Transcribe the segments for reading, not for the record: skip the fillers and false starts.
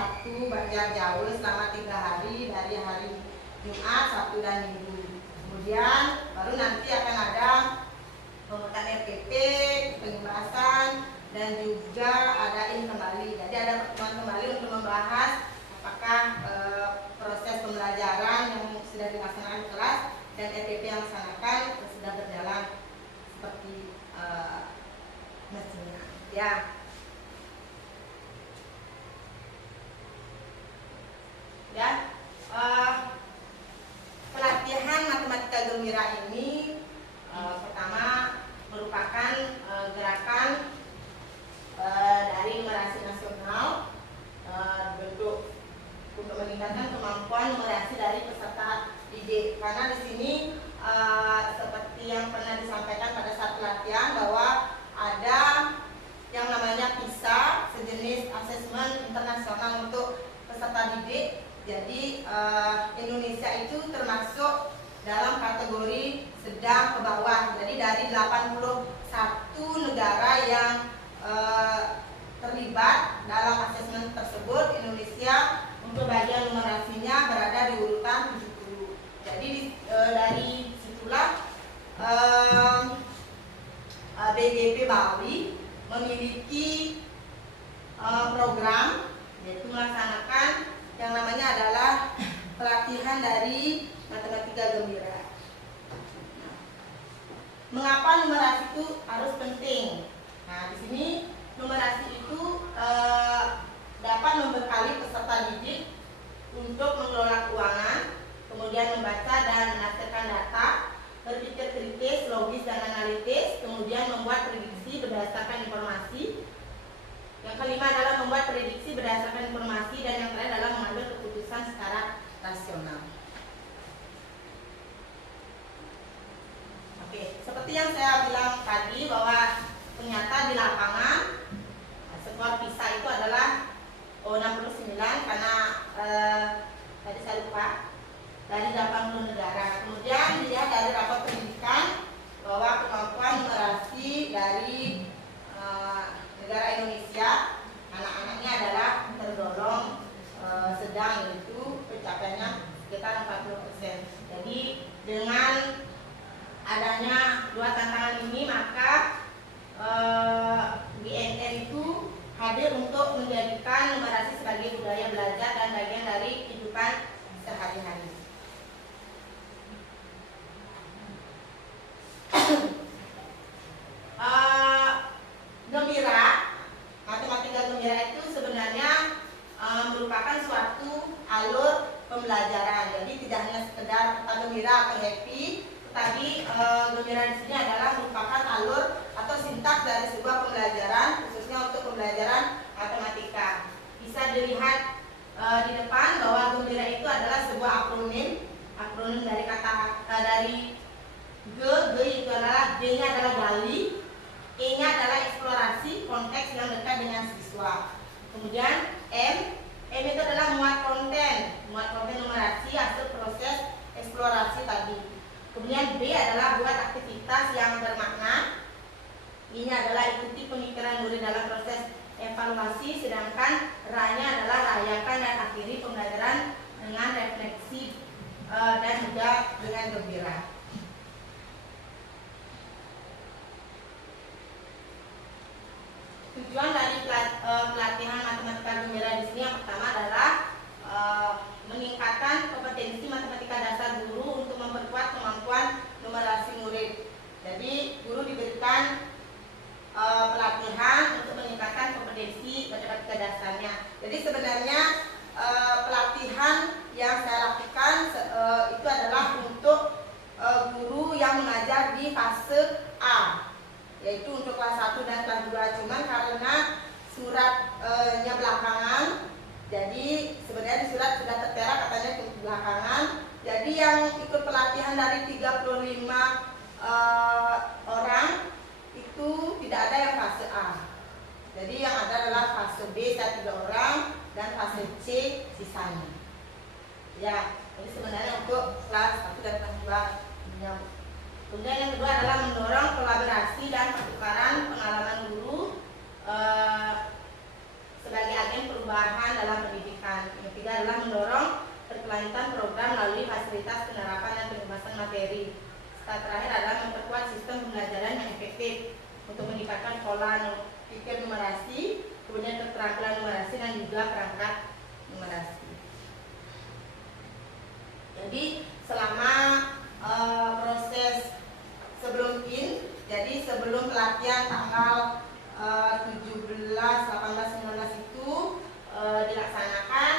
1 Banjar Jawa selama 3 hari dari hari Jumat, Sabtu, dan Minggu. Kemudian baru nanti akan ada pembuatan RPP, pembahasan, dan juga adain kembali. Jadi ada pertemuan kembali untuk membahas apakah proses pembelajaran yang sudah dilaksanakan di kelas dan RPP yang dilaksanakan sudah berjalan seperti mestinya. Ya. Ya, pelatihan matematika gembira ini pertama merupakan gerakan dari numerasi nasional bentuk untuk meningkatkan kemampuan numerasi dari peserta didik. Karena di sini seperti yang pernah disampaikan pada saat pelatihan bahwa ada yang namanya PISA, sejenis asesmen internasional untuk peserta didik. Jadi Indonesia itu termasuk dalam kategori sedang ke bawah. Jadi dari 81 negara yang terlibat dalam asesmen tersebut, Indonesia untuk bagian numerasinya berada di urutan 70. Jadi dari situlah BGP Bali memiliki program yaitu melaksanakan yang namanya adalah pelatihan dari matematika gembira. Mengapa numerasi itu harus penting? Nah, di sini numerasi itu dapat membekali peserta didik untuk mengelola keuangan, kemudian membaca dan menghasilkan data, berpikir kritis, logis dan analitis, kemudian membuat prediksi berdasarkan informasi. Yang kelima adalah membuat prediksi berdasarkan informasi, dan yang terakhir adalah mengambil keputusan secara rasional. Oke, seperti yang saya bilang tadi bahwa ternyata di lapangan skor PISA itu adalah 69 karena tadi saya lupa dari 80 negara. Kemudian dilihat dari rapor pendidikan bahwa kemampuan numerasi dari negara Indonesia, anak-anaknya adalah tergolong sedang, yaitu pencapaiannya sekitar 40%. Jadi dengan adanya 2 tantangan ini, maka BNN itu hadir untuk menjadikan numerasi sebagai budaya belajar dan bagian dari kehidupan sehari-hari. Gembira, matematika gembira itu sebenarnya merupakan suatu alur pembelajaran. Jadi tidak hanya sekedar gembira atau happy, tetapi gembira di sini adalah merupakan alur atau sintaks dari sebuah pembelajaran, khususnya untuk pembelajaran matematika. Bisa dilihat di depan bahwa gembira itu adalah sebuah akronim dari kata dari G itu adalah, D-nya adalah gali, E-nya adalah eksplorasi, konteks yang dekat dengan siswa. Kemudian M itu adalah muat konten numerasi hasil proses eksplorasi tadi. Kemudian B adalah buat aktivitas yang bermakna. I-nya adalah ikuti pemikiran murid dalam proses evaluasi, sedangkan R-nya adalah rayakan dan akhiri pembelajaran dengan refleksi dan juga dengan gembira. Tujuan dari pelatihan matematika gembira di sini yang pertama adalah meningkatkan kompetensi matematika dasar guru untuk memperkuat kemampuan numerasi murid. Jadi guru diberikan pelatihan untuk meningkatkan kompetensi matematika dasarnya. Jadi sebenarnya pelatihan yang saya lakukan itu adalah untuk guru yang mengajar di fase A, yaitu untuk kelas 1 dan kelas 2. Cuman karena suratnya belakangan, jadi sebenarnya di surat sudah tertera katanya ke belakangan. Jadi yang ikut pelatihan dari 35 orang itu tidak ada yang fase A. Jadi yang ada adalah fase B, saya 3 orang, dan fase C sisanya. Ya, jadi sebenarnya untuk kelas 1 dan kelas 2. Kemudian yang kedua adalah mendorong kolaborasi dan pertukaran pengalaman guru sebagai agen perubahan dalam pendidikan. Yang ketiga adalah mendorong berkelanjutan program melalui fasilitas penerapan dan pengembangan materi. Serta terakhir adalah memperkuat sistem pembelajaran yang efektif untuk meningkatkan pola pikir numerasi, kemudian keterampilan numerasi dan juga perangkat numerasi. Jadi selama proses sebelum jadi sebelum pelatihan tanggal 17, 18, 19 itu dilaksanakan,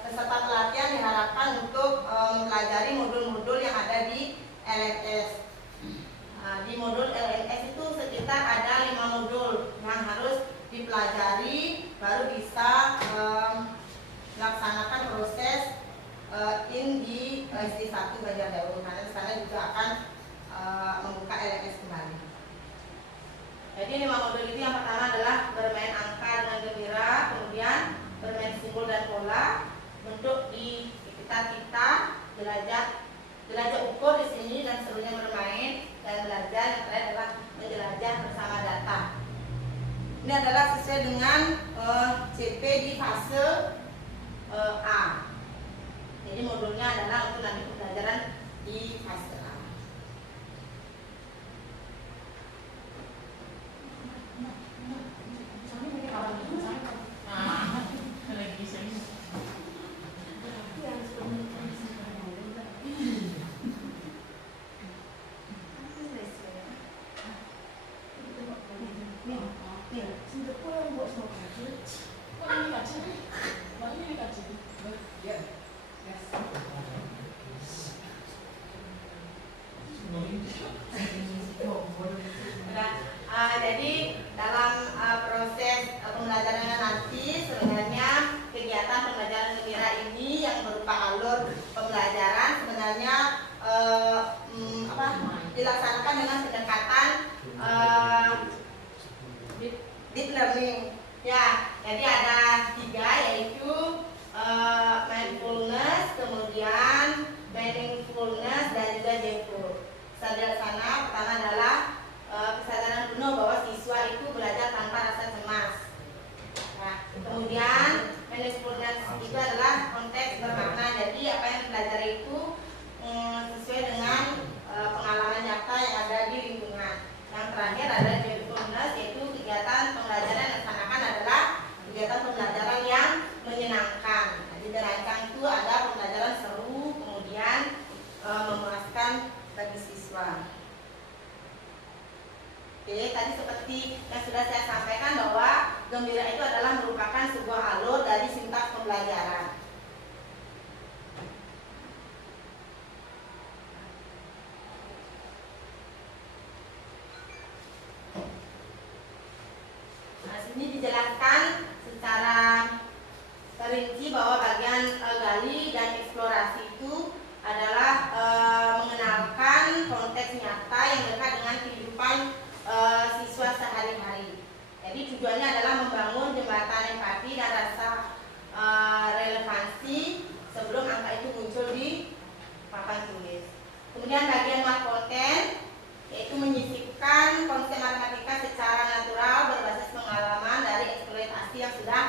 peserta pelatihan diharapkan untuk mempelajari modul-modul yang ada di LMS. Di modul LMS itu sekitar ada 5 modul yang harus dipelajari baru bisa melaksanakan proses di SD 1 Banjar Daun, karena di sana juga akan membuka LMS kembali. Jadi 5 modul itu yang pertama adalah bermain angka dengan gembira, kemudian bermain simbol dan pola, bentuk di kita jelajah ukur di sini dan serunya bermain, dan belajar yang terakhir adalah menjelajah bersama data. Ini adalah sesuai dengan CP di fase A. Jadi modulnya adalah untuk nanti pembelajaran di fase A. Jadi dalam proses pembelajaran nanti sebenarnya kegiatan pembelajaran gembira ini yang berupa alur pembelajaran sebenarnya dilaksanakan dengan pendekatan deep learning. Ya, jadi ada 3, yaitu mindfulness, kemudian meaningfulness, dan juga joyful. Sadar sana pertama adalah kesadaran penuh bahwa siswa itu belajar tanpa rasa cemas. Nah, kemudian mindfulness itu adalah konteks bermakna. Jadi apa yang dipelajari itu sesuai dengan pengalaman nyata yang ada di lingkungan. Yang terakhir adalah joyfulness, yaitu kegiatan pembelajaran yang dilaksanakan adalah kegiatan pembelajaran yang menyenangkan. Jadi dirancang itu ada pembelajaran seru, kemudian memuaskan bagi siswa. Oke, tadi seperti yang sudah saya sampaikan bahwa gembira itu adalah merupakan sebuah alur dari sintaks pembelajaran. Nah, sini dijelaskan secara terinci bahwa bagian gali dan eksplorasi itu adalah mengenalkan konteks nyata yang dekat dengan kehidupan siswa sehari-hari. Jadi tujuannya adalah membangun jembatan empati dan rasa relevansi sebelum angka itu muncul di papan tulis. Kemudian bagian mat konten, yaitu menyisipkan konsep matematika secara natural berbasis pengalaman dari eksploitasi yang sudah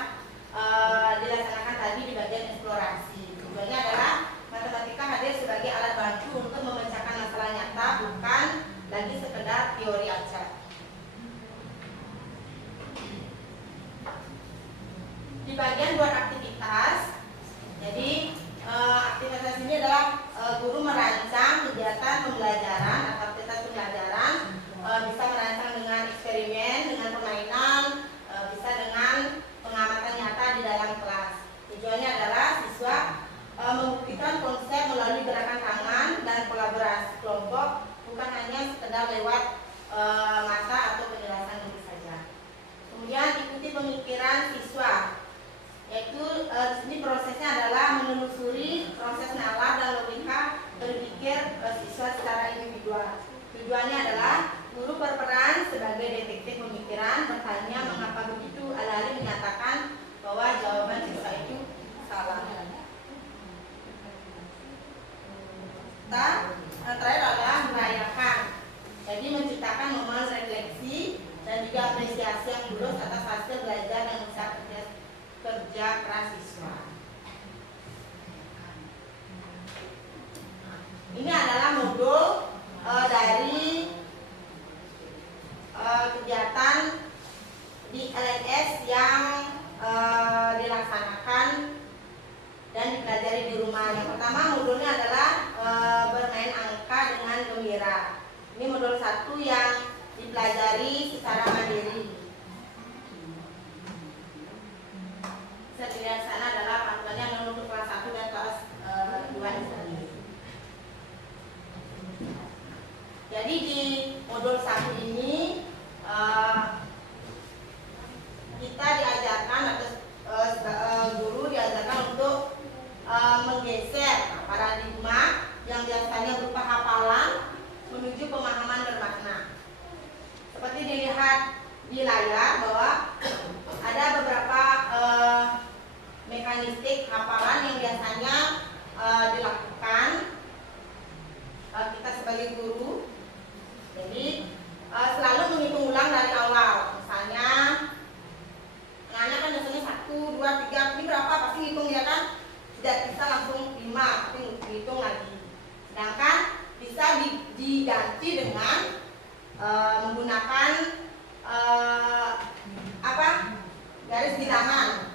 dilaksanakan tadi di bagian eksplorasi. Tujuannya adalah matematika hadir sebagai alat bantu untuk memecahkan masalah nyata, bukan lagi sekedar teori aja. Di bagian buat aktivitas, jadi aktivitas ini adalah guru merancang kegiatan pembelajaran atau aktivitas pembelajaran, bisa merancang dengan eksperimen, dengan permainan, bisa dengan pengamatan nyata di dalam kelas. Tujuannya adalah siswa membuktikan konsep melalui gerakan tangan dan kolaborasi kelompok, bukan hanya sekedar lewat mata atau penjelasan guru saja. Kemudian ikuti pemikiran siswa, yaitu di sini prosesnya adalah menelusuri proses nalar dan logika berpikir siswa secara individual. Tujuannya adalah guru berperan sebagai detektif pemikiran, bertanya mengapa begitu, alih-alih menyatakan bahwa jawaban siswa itu salah. Terakhir adalah merayakan, jadi menciptakan momen refleksi dan juga apresiasi yang tulus atas hasil belajar dan usaha siswa. Ini adalah modul dari kegiatan di LNS yang dilaksanakan dan dipelajari di rumah. Yang pertama modulnya adalah bermain angka dengan gembira. Ini modul 1 yang dipelajari secara mandiri. Bisa dilihat sana adalah panduannya untuk kelas 1 dan kelas 2 di sini. Jadi di modul 1 ini kita diajarkan atau guru diajarkan untuk menggeser paradigma yang biasanya berupa hafalan menuju pemahaman bermakna. Seperti dilihat di layar bahwa ada beberapa mekanistik hafalan yang biasanya dilakukan kita sebagai guru. Jadi selalu menghitung ulang dari awal. Misalnya anak kan biasanya 1, 2, 3, ini berapa pasti hitung ya kan? Tidak bisa langsung 5, tapi hitung lagi. Sedangkan bisa diganti dengan menggunakan garis bilangan.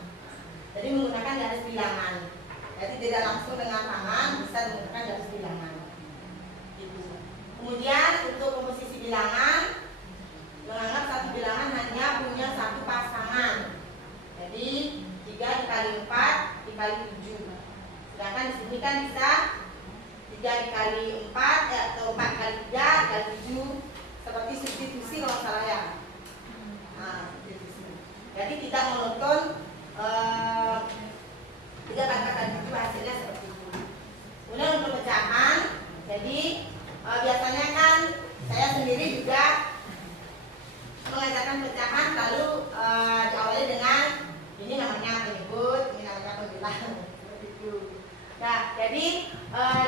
Jadi menggunakan garis bilangan. Jadi tidak langsung dengan tangan, bisa menggunakan garis bilangan. Kemudian untuk komposisi bilangan, menganggap satu bilangan hanya punya satu pasangan. Jadi 3 dikali 4 dikali 7. Sedangkan di sini kan bisa 3 dikali 4 atau 4 kali 3 dikali 7, seperti substitusi kalau salah ya. Nah, substitusi. Jadi tidak monoton 3 kali 7 hasilnya seperti itu. Kemudian untuk pecahan, jadi biasanya kan saya sendiri juga mengajarkan pecahan, lalu diawali dengan ini namanya penyebut, ini namanya pembilang, seperti itu. Nah, jadi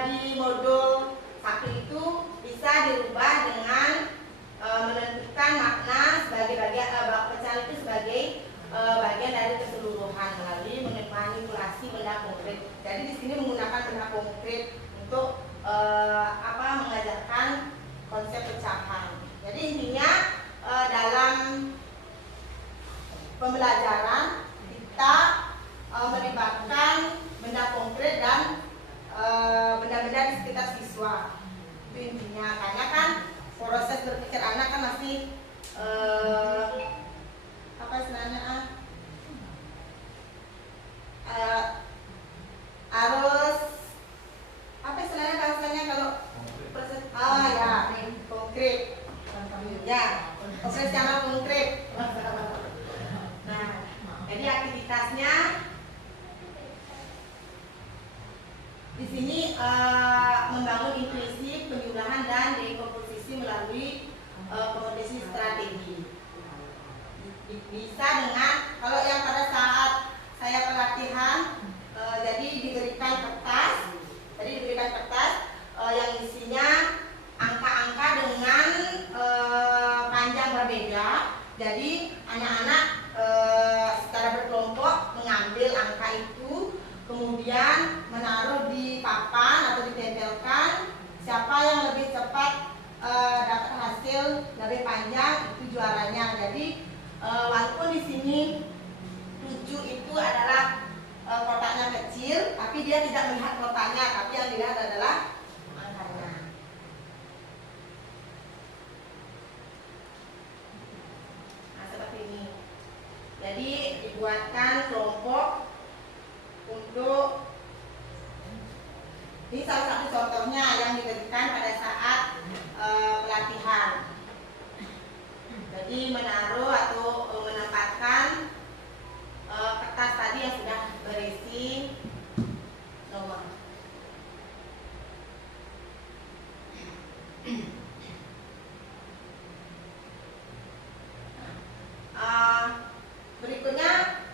di modul 1 itu bisa dirubah dengan menentukan makna sebagai bagian pecahan itu sebagai bagian dari keseluruhan melalui manipulasi benda konkret. Jadi di sini menggunakan benda konkret untuk mengajarkan konsep pecahan. Jadi intinya dalam pembelajaran kita melibatkan benda konkret dan benda-benda di sekitar siswa. Itu intinya, karena kan proses berpikir anak kan masih harus kalau proses konkret. Ya, proses secara konkret. Nah, jadi aktivitasnya di sini membangun intuisi, penjumlahan dan dekomposisi melalui komposisi strategi. Bisa dengan, kalau yang pada saat saya pelatihan, jadi diberikan kertas, yang isinya angka-angka dengan panjang berbeda. Jadi anak-anak secara berkelompok mengambil angka itu, kemudian menaruh di papan atau ditempelkan. Siapa yang lebih cepat dapat hasil lebih panjang, itu juaranya. Jadi walaupun di sini 7 itu adalah kotaknya kecil, tapi dia tidak melihat kotaknya, tapi yang dilihat adalah angkanya. Nah, seperti ini. Jadi dibuatkan kelompok untuk, ini salah satu contohnya yang diberikan pada saat pelatihan. Jadi menaruh atau menempatkan kertas tadi yang sudah berisi nomor. Berikutnya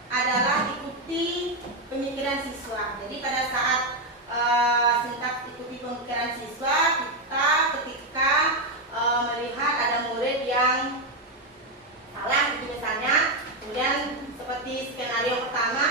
adalah ikuti pemikiran siswa. Jadi pada saat singkat ikuti pemikiran siswa, kita ketika melihat ada murid yang salah gitu misalnya, kemudian seperti skenario pertama,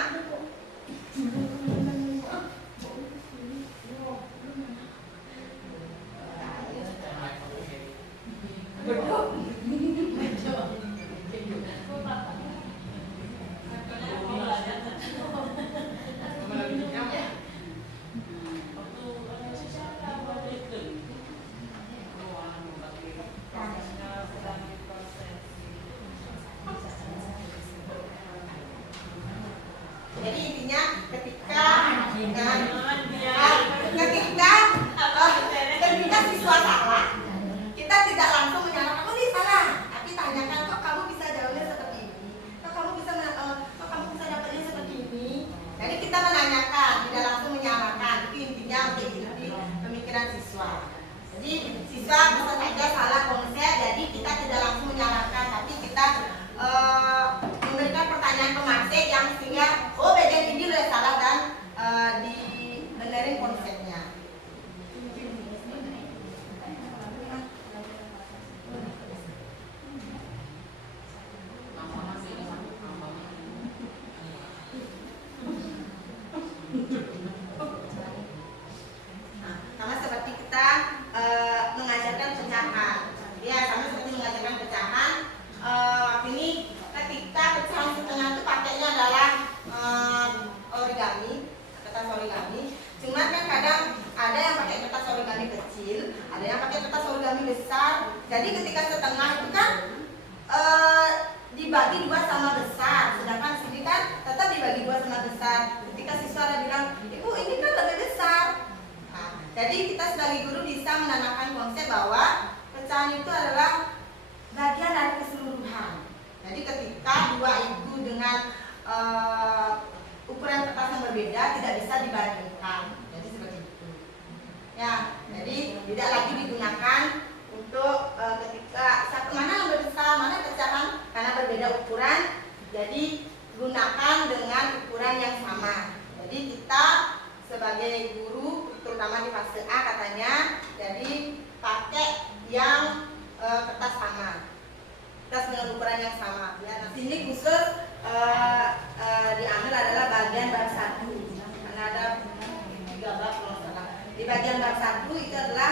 intinya ketika ketika siswa salah, kita tidak langsung menyalahkan, oh ini salah, tapi tanyakan, kok kamu bisa jawabnya seperti ini, kok kamu bisa dapatnya seperti ini. Jadi kita menanyakan, tidak langsung menyalahkan. Itu intinya untuk ikuti pemikiran siswa. Jadi siswa bisa saja salah konsep, jadi kita tidak langsung menyalahkan, tapi kita memberikan pertanyaan pemantik yang sehingga oh bagian ini udah salah dan dibenerin konsepnya. Sama seperti kita mengajarkan pecahan, ya sama seperti mengajarkan pecahan. Ini ketika pecahan setengah itu pakainya adalah origami, kertas origami. Cuman kan kadang ada yang pakai kertas origami kecil, ada yang pakai kertas origami besar. Jadi ketika setengah itu kan dibagi dua sama besar, sedangkan sini kan tetap dibagi dua sama besar. Ketika siswa ada bilang, ibu ini kan lebih besar. Nah, jadi kita sebagai guru bisa menanamkan konsep bahwa pecahan itu adalah bagian dari keseluruhan. Jadi ketika dua itu dengan ukuran kertas yang berbeda tidak bisa dibandingkan. Jadi seperti itu. Ya, jadi tidak lagi digunakan untuk ketika satu mana yang lebih besar, mana pecahan karena berbeda ukuran. Jadi gunakan dengan ukuran yang sama. Jadi kita sebagai guru terutama di fase A katanya, jadi pakai yang kertas sama, kertas dengan ukuran yang sama. Ya, nah sini khusus diambil adalah bagian bab 1 karena ada 3 bab kalau salah. Di bagian bab 1 itu adalah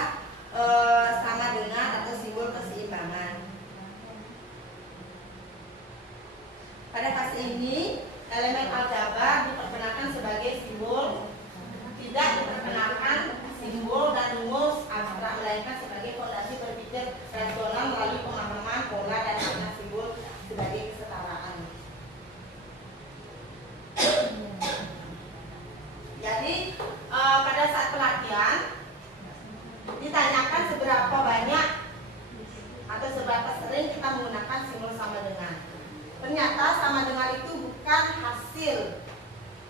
sama dengan atau simbol keseimbangan. Pada fase ini elemen aljabar diperkenalkan sebagai simbol, tidak diperkenalkan simbol dan rumus abstrak, melainkan sebagai fondasi berpikir rasional melalui pemahaman pola dan makna simbol sebagai kesetaraan. Jadi pada saat pelatihan ditanyakan seberapa banyak atau seberapa sering kita menggunakan simbol sama dengan. Ternyata sama dengan itu bukan hasil.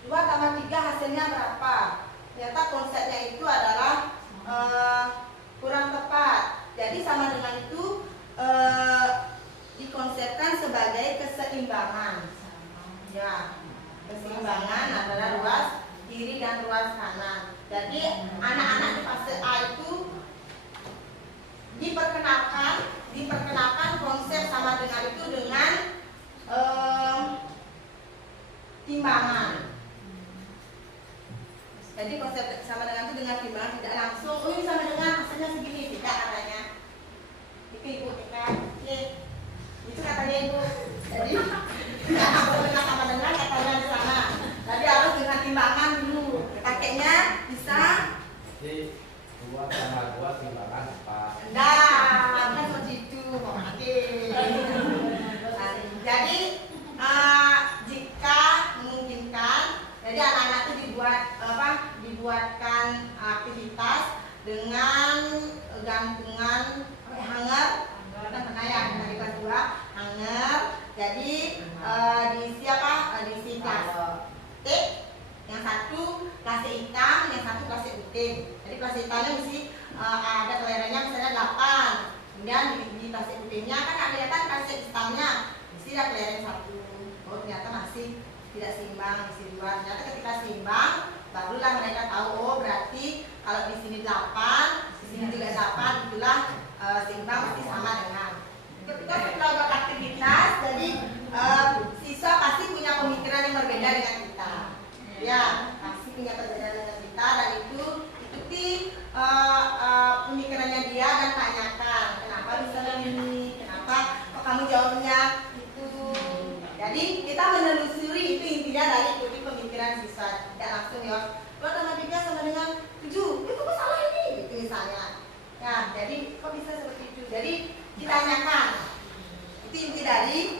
2 tambah 3 hasilnya berapa? Ternyata konsepnya itu adalah kurang tepat. Jadi sama dengan itu dikonsepkan sebagai keseimbangan. Ya, keseimbangan antara ruas kiri dan ruas kanan. Jadi anak-anak di fase A itu diperkenalkan konsep sama dengan itu dengan timbangan. Jadi konsep sama dengan itu dengan timbangan, tidak langsung oh ini sama dengan hasilnya segini, tidak katanya. Itu ibu kita, itu katanya ibu. Jadi tidak boleh sama dengan katanya di sana. Jadi harus dengan timbangan dulu. Kakeknya bisa. Jadi 2 tambah 2 timbangan apa? Nah, kan seperti itu. Jadi jika memungkinkan, jadi anak-anak itu dibuatkan aktivitas dengan gantungan hanger, kita pernah ya dari kelas 2 hanger. Jadi diisi apa? Diisi plastik. Yang satu plastik hitam, yang satu plastik putih. Jadi plastik hitamnya mesti ada kelerengnya misalnya 8. Kemudian di plastik putihnya kan kelihatan plastik hitamnya mesti ada kelereng 1. Oh ternyata masih tidak seimbang, isi 2. Ternyata ketika seimbang, barulah mereka tahu oh berarti kalau di sini 8, di sini juga 8, itulah seimbang pasti sama dengan. Ketika setelah buat aktivitas, jadi siswa pasti punya pemikiran yang berbeda dengan kita. Ya, pasti punya perbedaan dengan kita dan itu ikuti pemikirannya dia dan tanyakan kenapa bisa begini, kenapa kok kamu jawabnya itu. Jadi kita menelusuri, itu intinya dari ikuti pemikiran siswa, tidak langsung ya 2 tambah 3 sama dengan 7, itu kok salah ini, itu misalnya. Nah, jadi kok bisa seperti itu. Jadi ditanyakan, itu inti dari